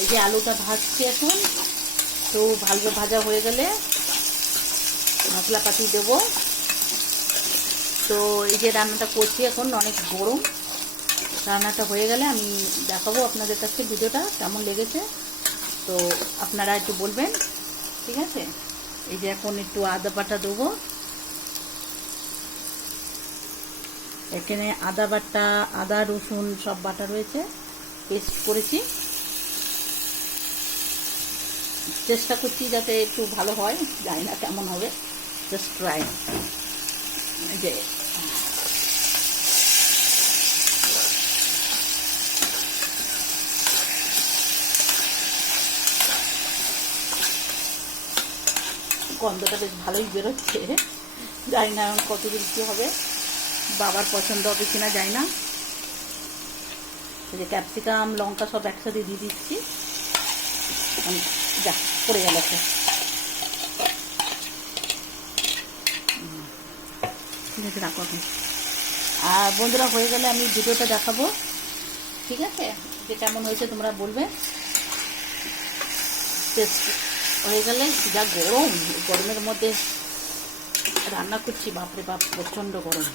এই যে আলুটা ভাজছি এখন, তো ভালো ভাজা হয়ে গেলে মশলাপাতি দেবো। তো এই যে রান্নাটা করছি এখন, অনেক গরম, রান্নাটা হয়ে গেলে আমি দেখাবো আপনাদের কাছে ভিডিওটা কেমন লেগেছে। তো আপনারা একটু বলবেন, ঠিক আছে। এই যে এখন একটু আদা বাটা দেবো, এখানে আদা বাটা, আদা রসুন সব বাটা রয়েছে, পেস্ট করেছি। চেষ্টা করছি যাতে একটু ভালো হয়, জানি না কেমন হবে, জাস্ট ট্রাই। যে গন্ধটা বেশ ভালোই বেরোচ্ছে, জানি না কতদিন কী হবে, বাবার পছন্দ হবে কিনা জানি না। এই যে ক্যাপসিকাম লঙ্কা সব একসাথে দিয়ে দিচ্ছি। যা পড়ে গেল একটা, ঠিক আছে রাখো এখন। আর বন্ধুরা হয়ে গেলে আমি ভিডিওটা দেখাবো, ঠিক আছে, যে কেমন হয়েছে তোমরা বলবে। টেস্ট হয়ে গেলে, যা গরম, গরমের মধ্যে রান্না করছি, বাপরে বাপ প্রচণ্ড গরম।